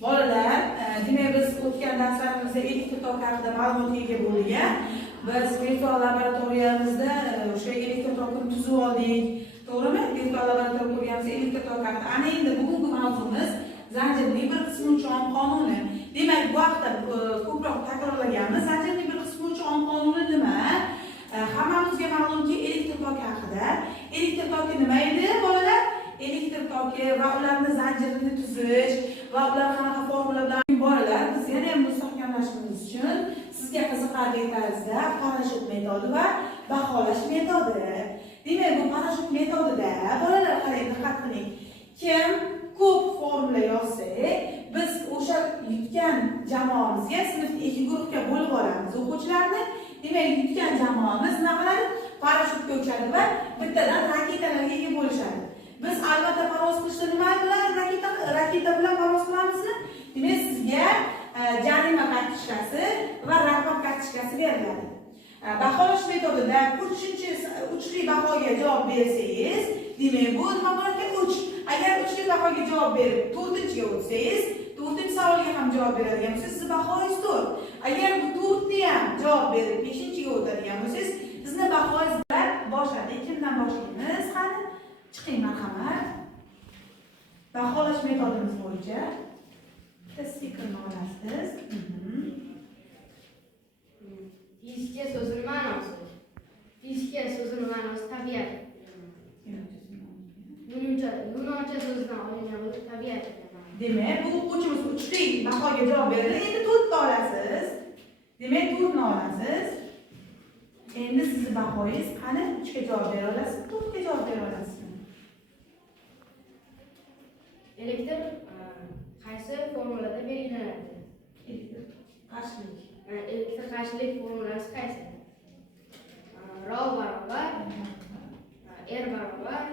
Bolalar, demak biz o'tgan darslarimizda elektr toki haqida ma'lumotga ega bo'lgan. Biz virtual laboratoriyamizda o'sha elektr tokini tuzib oldik. To'g'rimi? Virtual laboratoriya ko'rganmiz elektr toki haqida. Ana endi bugungi mavzumiz zanjirning bir qismi uchun qonuni. Demak, bu haqda ko'proq takrorlaganmiz. Zanjirning bir qismi uchun qonuni nima? Hammamizga ma'lumki elektr toki haqida. Elektr toki nima edi, bolalar? Elektr toki va ularni zanjirini tuzish va ular qanaqa formula bilan bolalar biz yana ham mustahkamlashimiz uchun sizga qiziqarli tarzda parashyut metodi va baholash metodi. Demak, bu parashyut metodida bolalar qarang, diqqat qiling. Kim ko'p formula yozsa, biz o'sha yutgan jamoamizga sinfda ikki guruhga bo'lib olamiz o'quvchilarni. Demak, yutgan jamoamiz nima qiladi? Parashyutga uchadi va bittadan raketalarga ega bo'lishadi. Biz albatta parvoz qilishda nima bilan raketa bilan parvoz qilamizmi? Demak, sizga jarima kartochkasi va raqam kartochkasi beriladi. Baholash metodida uchli bahoga javob bersangiz, demak bu nima bo'ladi? 3. Agar uchli bahoga javob berib 4-ga o'tsangiz, 4-savolga ham javob beradigan bo'lsangiz, siz bahoyingiz 4. Agar bu 4ni ham javob berib 5-ga o'tadigan bo'lsangiz, sizni bahoyingiz bilan boshlanadi. Kimdan boshlaymiz? Qani chiqing, marhamat. Baholash metodimiz bo'yicha stikerni olasiz. Fizika so'zining ma'nosi. Fizika so'zining ma'nosi tabiat. Yunoncha so'zidan olingan bo'lib tabiat. Demak, bu o'quvchimiz uchli bahoga javob berdi. Endi 4 ta olasiz. Demak, 4 ni olasiz. Endi sizni bahoyingiz qani 3 ga javob bera olasiz, 4 ga javob bera olasiz. Elektr qaysi formulada belgilanadi? Elektr qarshilik. Elektr qarshilik formulasi qaysi? Rho barobar R barobar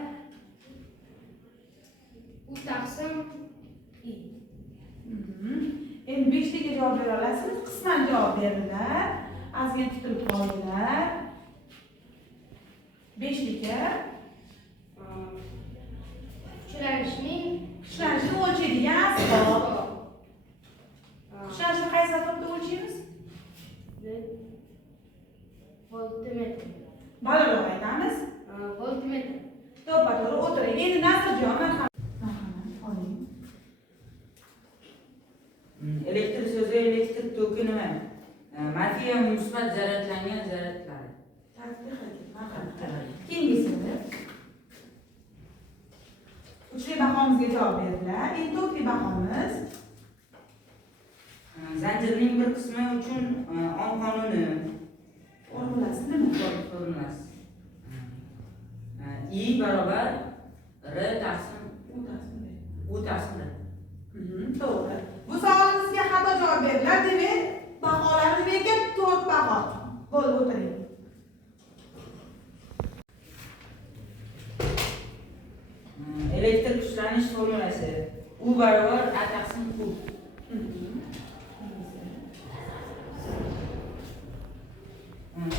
U taqsim I. Endi 5 taga javob bera olasizmi? Qisman javob berdilar. Ozgina tutilib qoldilar. 5 taga kuchlanishni o'lchaydigan asbob. Kuchlanishni qaysi asbobda o'lchaymiz? Voltmetr. Balandroq aytamiz. Voltmetr. To'ppa-to'g'ri o'tiring. Endi Nasirjon, marhamat oling. Elektr so'zi elektr toki nima? Manfiy va musbat zaryadlangan zaryadlar. Keyingisi. Uchli bahomizga javob berdilar. Endi to'rtli bahomiz. Zanjirning bir qismi uchun Ohm qonuni. Formulasi nima? Formulasi. I barobar R taqsim U taqsim R. To'g'ri. Bu savolimizga xato javob berdilar. Demak, baholarni bergan 4 baho. Bo'lib o'tiring. Elektr kuchlanish formulasi U barobar A taqsim U.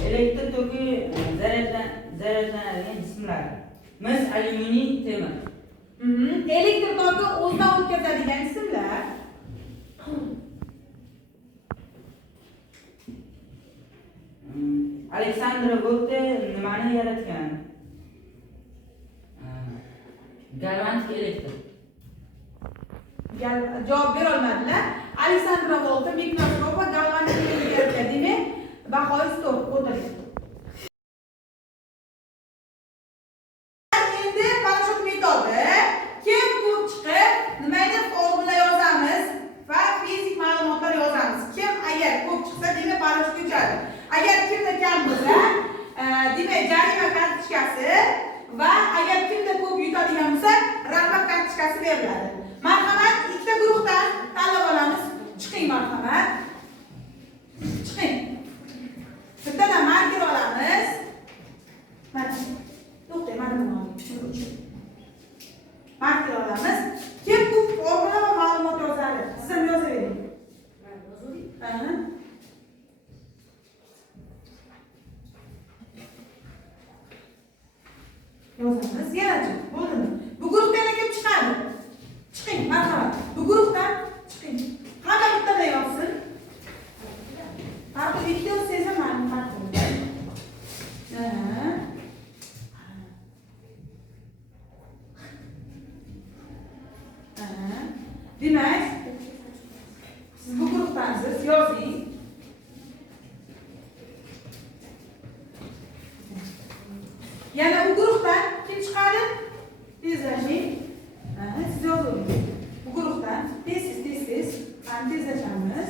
Elektr toki zaryadlanadigan jismlar. Mis, alyuminiy, temir. Elektr toki o'zidan o'tkazadigan jismlar. Aleksandr Volta nimani yaratgan? Galvanik elektr. Javob bera olmadilar. Aleksandr Volta mikroskop va galvanik elektr yaratgan. Demak, bahoyingiz 4. O'tiring. Endi parashyut metodi. Kim ko'p chiqib, nimadir formula yozamiz va fizik ma'lumotlar yozamiz. Kim agar ko'p chiqsa, demak parashyutga uchadi. Agar kimda kam bo'lsa, demak jarima kartochkasi va agar kimda ko'p yutadigan bo'lsa, raqam kartochkasi beriladi. Marhamat, ikkita guruhdan tanlab olamiz. Chiqing, marhamat. Chiqing. Bittadan marker olamiz. Mana. To'xtang, mana buni oling. Marker olamiz. Kim ko'p formula va ma'lumot yozadi? Siz ham yozavering. Yozamiz. Yana bo'ldimi? Bu guruhdan kim chiqadi? Chiqing, marhamat. Bu guruhdan chiqing. Demak, siz bu guruhdansiz, yozing. Yana bu guruhdan kim chiqadi? Tezlashing. Siz yozing. Bu guruhdan tez. Qani tezlashamiz.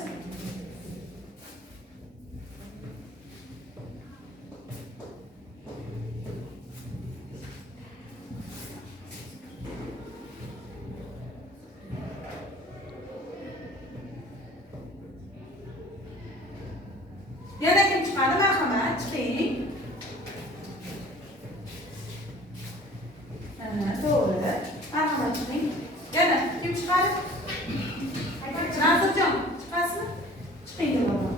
Yana kim chiqadi? Marhamat, chiqing. To'g'ri. Marhamat, chiqing. Yana kim chiqadi? Nazirjon, chiqasizmi? Chiqing dedim.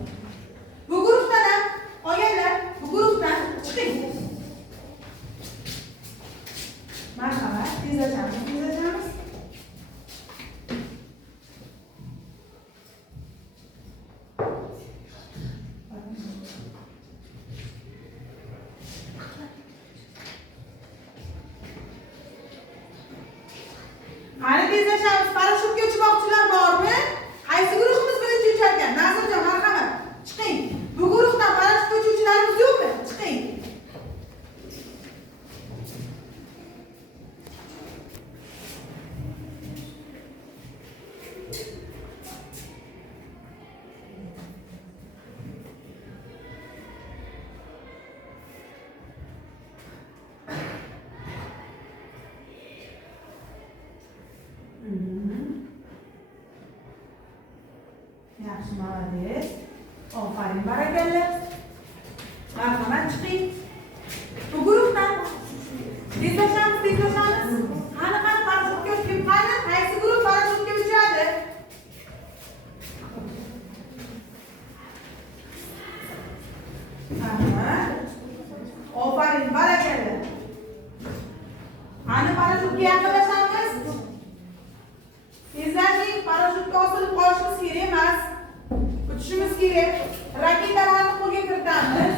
Bu guruhdan ham qolganlar, bu guruhdan chiqing. Marhamat, tezlashamiz. Qani tezlashamiz. Parashyutga uchmoqchilar bormi? Qaysi guruhimiz birinchi ucharkan? Nazirjon, marhamat, chiqing. Bu guruhdan parashyutga uchuvchilarimiz yo'qmi? Chiqing. Yaxshi, молодец. Aferin, barakalla. Marhamat, chiqing. Bu guruhdan tezlashamiz. Qani parashyutga kim qani? Qaysi guruh parashyutga uchadi? Aferin, barakalla. Qani parashyutga yaqinlashamiz. Tezlashing, parashyutga osilib qolishimiz kerak emas. Uchishimiz kerak. Raketalarni qo'lga kiritamiz.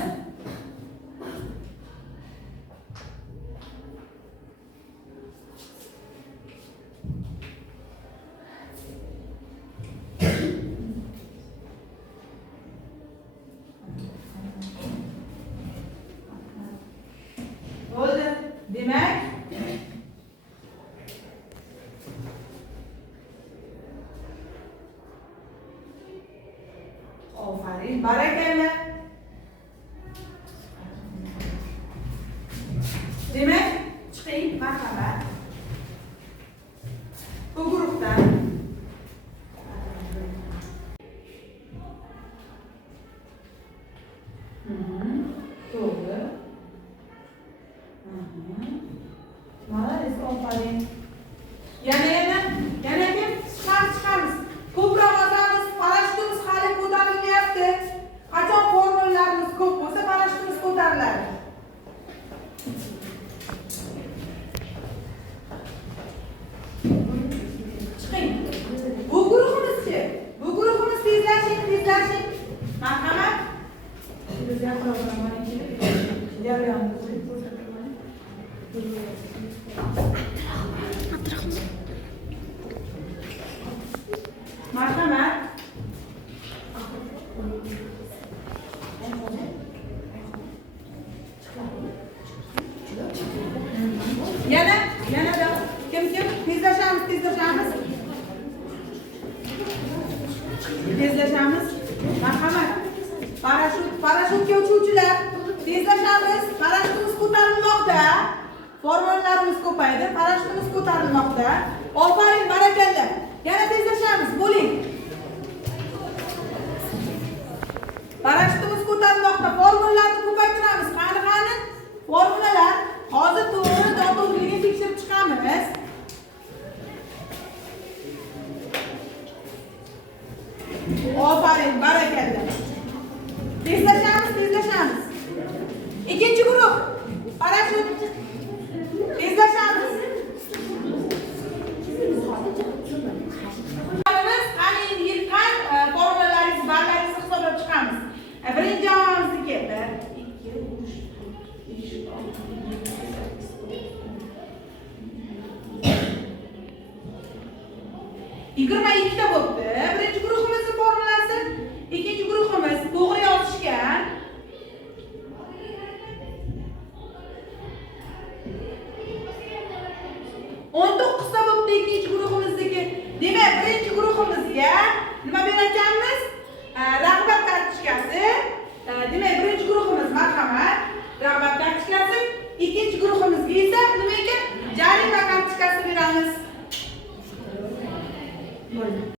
Bo'ldi. Demak, aferin, barakalla. Demak, chiqing, marhamat. Bu guruhdan to'g'ri. Молодец, aferin. Yana kim? Chiqamiz. Ko'proq ozamiz, parashyutimiz hali ko'tarilmayapti. Qachon formullarimiz ko'p bo'lsa, parashyutimiz ko'tariladi. Chiqing. Bu guruhimizchi? Bu guruhimiz tezlashing. Marhamat. Biz marhamat. Yana da kim tezlashamiz. Marhamat. Parashyutga uchuvchilar, tezlashamiz. Parashyutimiz ko'tarilmoqda. Formullarimiz ko'paydi, parashyutimiz ko'tarilmoqda. Aferin, barakalla. Yana tezlashamiz, bo'ling. Parashyutimiz ko'tarilmoqda, formullarni ko'paytiramiz. Qani? Formulalar hozir to'g'ri to'g'riligini tekshirib chiqamiz. Aferin, barakalla. Tezlashamiz. Ikkinchi guruh. Parashyut. Tezlashamiz. Qani endi yirtgan formulalaringiz, barlaringizni hisoblab chiqamiz. Birinchi jamoamizniki 1, 2, 3, 4, 5, 6, 7, 8. 22 ta bo'libdi. Birinchi guruhimizning formulasi, ikkinchi guruhimiz to'g'ri yozishgan. 19 ta bo'libdi ikkinchi guruhimizdagi. Demak, birinchi guruhimizga nima berayotganmiz? Rag'bat kartochkasi. Demak, birinchi guruhimiz marhamat. Rag'bat